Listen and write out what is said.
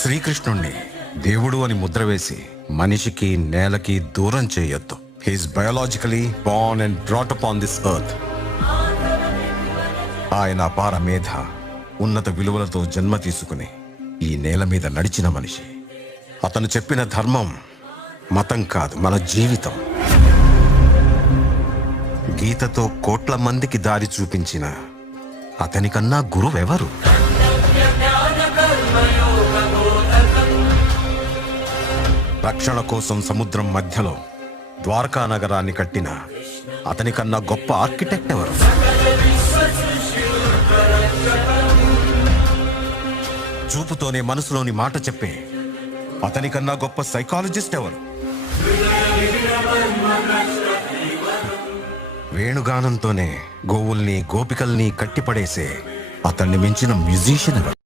శ్రీకృష్ణుణ్ణి దేవుడు అని ముద్ర వేసి మనిషికి నేలకి దూరం చేయొద్దు. He's biologically born and brought up on this earth. ఆయన అపార మేధ, ఉన్నత విలువలతో జన్మ తీసుకుని ఈ నేల మీద నడిచిన మనిషి. అతను చెప్పిన ధర్మం మతం కాదు, మన జీవితం. గీతతో కోట్ల మందికి దారి చూపించిన అతనికన్నా గురువెవరు? రక్షణ కోసం సముద్రం మధ్యలో ద్వారకా నగరాన్ని కట్టిన అతనికన్నా గొప్ప ఆర్కిటెక్ట్ ఎవరు? చూపుతోనే మనసులోని మాట చెప్పే అతనికన్నా గొప్ప సైకాలజిస్ట్ ఎవరు? వేణుగానంతోనే గోవుల్ని గోపికల్ని కట్టిపడేసే అతన్ని మించిన మ్యూజిషియన్ ఎవరు?